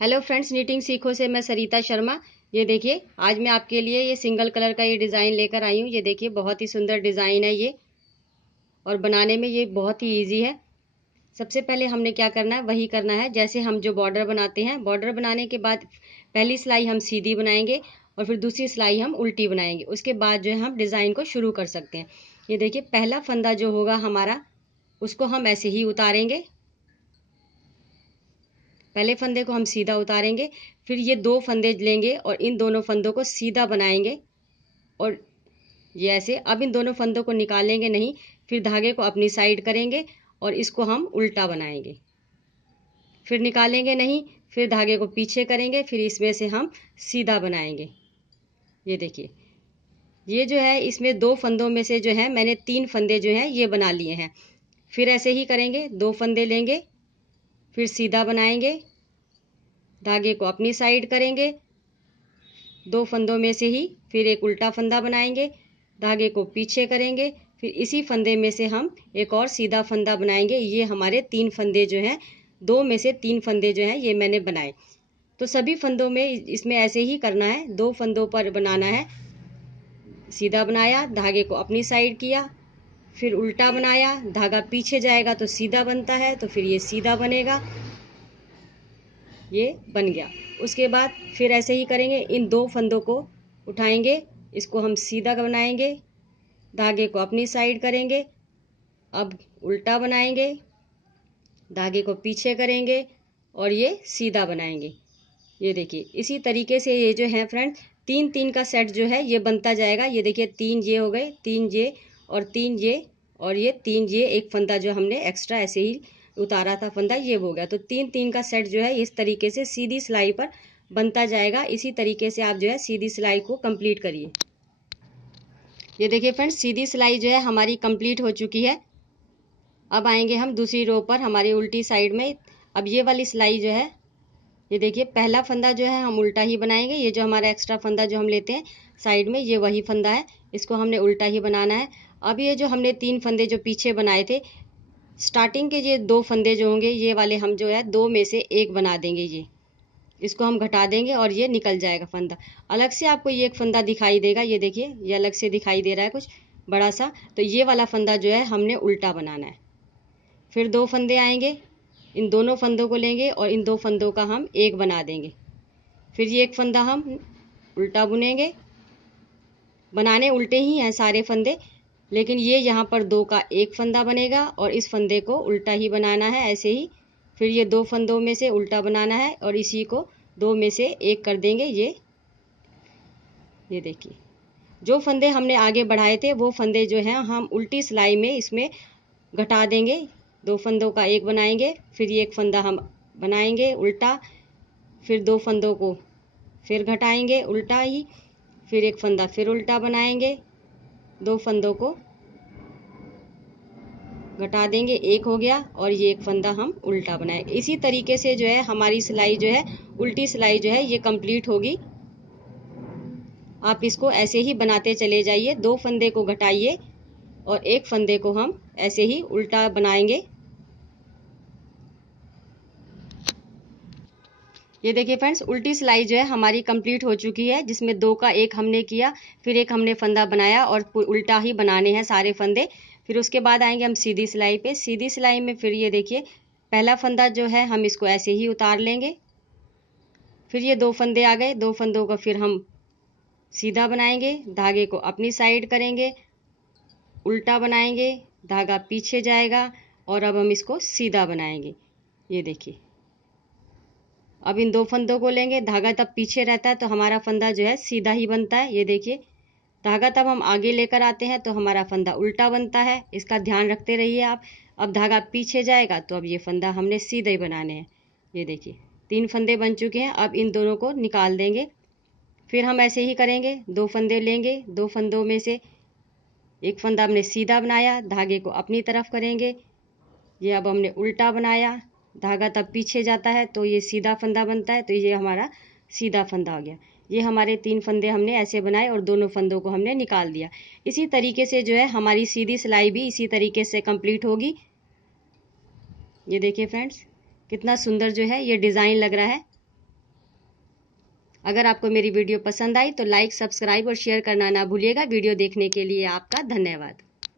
Hello friends, knitting सीखो से मैं सरिता शर्मा। ये देखिए, आज मैं आपके लिए ये सिंगल कलर का ये डिज़ाइन लेकर आई हूँ। ये देखिए, बहुत ही सुंदर डिज़ाइन है ये, और बनाने में ये बहुत ही इजी है। सबसे पहले हमने क्या करना है वही करना है जैसे हम जो बॉर्डर बनाते हैं। बॉर्डर बनाने के बाद पहली सिलाई हम सीधी बनाएंगे और फिर दूसरी सिलाई हम उल्टी बनाएंगे। उसके बाद जो है हम डिज़ाइन को शुरू कर सकते हैं। ये देखिए, पहला फंदा जो होगा हमारा, उसको हम ऐसे ही उतारेंगे। पहले फंदे को हम सीधा उतारेंगे, फिर ये दो फंदे लेंगे और इन दोनों फंदों को सीधा बनाएंगे और ये ऐसे। अब इन दोनों फंदों को निकालेंगे नहीं, फिर धागे को अपनी साइड करेंगे और इसको हम उल्टा बनाएंगे। फिर निकालेंगे नहीं, फिर धागे को पीछे करेंगे, फिर इसमें से हम सीधा बनाएंगे। ये देखिए, ये जो है इसमें दो फंदों में से जो है मैंने तीन फंदे जो है ये बना लिए हैं। फिर ऐसे ही करेंगे, दो फंदे लेंगे, फिर सीधा बनाएंगे, धागे को अपनी साइड करेंगे, दो फंदों में से ही फिर एक उल्टा फंदा बनाएंगे, धागे को पीछे करेंगे, फिर इसी फंदे में से हम एक और सीधा फंदा बनाएंगे। ये हमारे तीन फंदे जो हैं, दो में से तीन फंदे जो हैं ये मैंने बनाए। तो सभी फंदों में इसमें ऐसे ही करना है। दो फंदों पर बनाना है, सीधा बनाया, धागे को अपनी साइड किया, फिर उल्टा बनाया, धागा पीछे जाएगा तो सीधा बनता है, तो फिर ये सीधा बनेगा, ये बन गया। उसके बाद फिर ऐसे ही करेंगे, इन दो फंदों को उठाएंगे, इसको हम सीधा बनाएंगे, धागे को अपनी साइड करेंगे, अब उल्टा बनाएंगे, धागे को पीछे करेंगे और ये सीधा बनाएंगे। ये देखिए, इसी तरीके से ये जो है फ्रेंड, तीन तीन का सेट जो है ये बनता जाएगा। ये देखिए, तीन ये हो गए, तीन ये और तीन ये और ये तीन ये, एक फंदा जो हमने एक्स्ट्रा ऐसे ही उतारा था फंदा, ये हो गया। तो तीन तीन का सेट जो है इस तरीके से सीधी सिलाई पर बनता जाएगा। इसी तरीके से आप जो है सीधी सिलाई को कंप्लीट करिए। ये देखिए फ्रेंड्स, सीधी सिलाई जो है हमारी कंप्लीट हो चुकी है। अब आएंगे हम दूसरी रो पर, हमारी उल्टी साइड में। अब ये वाली सिलाई जो है, ये देखिए, पहला फंदा जो है हम उल्टा ही बनाएंगे। ये जो हमारा एक्स्ट्रा फंदा जो हम लेते हैं साइड में, ये वही फंदा है, इसको हमने उल्टा ही बनाना है। अब ये जो हमने तीन फंदे जो पीछे बनाए थे, स्टार्टिंग के ये दो फंदे जो होंगे ये वाले, हम जो है दो में से एक बना देंगे। ये इसको हम घटा देंगे और ये निकल जाएगा फंदा। अलग से आपको ये एक फंदा दिखाई देगा, ये देखिए, ये अलग से दिखाई दे रहा है कुछ बड़ा सा, तो ये वाला फंदा जो है हमने उल्टा बनाना है। फिर दो फंदे आएंगे, इन दोनों फंदों को लेंगे और इन दो फंदों का हम एक बना देंगे। फिर ये एक फंदा हम उल्टा बुनेंगे। बनाने उल्टे ही हैं सारे फंदे, लेकिन ये यहाँ पर दो का एक फंदा बनेगा और इस फंदे को उल्टा ही बनाना है ऐसे ही। फिर ये दो फंदों में से उल्टा बनाना है और इसी को दो में से एक कर देंगे। ये देखिए, जो फंदे हमने आगे बढ़ाए थे वो फंदे जो हैं हम उल्टी सिलाई में इसमें घटा देंगे। दो फंदों का एक बनाएंगे, फिर ये एक फंदा हम बनाएंगे उल्टा, फिर दो फंदों को फिर घटाएंगे उल्टा ही, फिर एक फंदा फिर उल्टा बनाएंगे, दो फंदों को घटा देंगे, एक हो गया, और ये एक फंदा हम उल्टा बनाएंगे। इसी तरीके से जो है हमारी सिलाई जो है, उल्टी सिलाई जो है ये कंप्लीट होगी। आप इसको ऐसे ही बनाते चले जाइए, दो फंदे को घटाइए और एक फंदे को हम ऐसे ही उल्टा बनाएंगे। ये देखिए फ्रेंड्स, उल्टी सिलाई जो है हमारी कंप्लीट हो चुकी है, जिसमें दो का एक हमने किया, फिर एक हमने फंदा बनाया और उल्टा ही बनाने हैं सारे फंदे। फिर उसके बाद आएंगे हम सीधी सिलाई पे। सीधी सिलाई में फिर ये देखिए, पहला फंदा जो है हम इसको ऐसे ही उतार लेंगे, फिर ये दो फंदे आ गए, दो फंदों को फिर हम सीधा बनाएंगे, धागे को अपनी साइड करेंगे, उल्टा बनाएंगे, धागा पीछे जाएगा और अब हम इसको सीधा बनाएंगे। ये देखिए, अब इन दो फंदों को लेंगे, धागा तब पीछे रहता है तो हमारा फंदा जो है सीधा ही बनता है। ये देखिए, धागा तब हम आगे लेकर आते हैं तो हमारा फंदा उल्टा बनता है, इसका ध्यान रखते रहिए आप। अब धागा पीछे जाएगा तो अब ये फंदा हमने सीधे ही बनाने हैं। ये देखिए, तीन फंदे बन चुके हैं, अब इन दोनों को निकाल देंगे। फिर हम ऐसे ही करेंगे, दो फंदे लेंगे, दो फंदों में से एक फंदा हमने सीधा बनाया, धागे को अपनी तरफ करेंगे, ये अब हमने उल्टा बनाया, धागा तब पीछे जाता है तो ये सीधा फंदा बनता है, तो ये हमारा सीधा फंदा हो गया। ये हमारे तीन फंदे हमने ऐसे बनाए और दोनों फंदों को हमने निकाल दिया। इसी तरीके से जो है हमारी सीधी सिलाई भी इसी तरीके से कंप्लीट होगी। ये देखिए फ्रेंड्स, कितना सुंदर जो है ये डिज़ाइन लग रहा है। अगर आपको मेरी वीडियो पसंद आई तो लाइक, सब्सक्राइब और शेयर करना ना भूलिएगा। वीडियो देखने के लिए आपका धन्यवाद।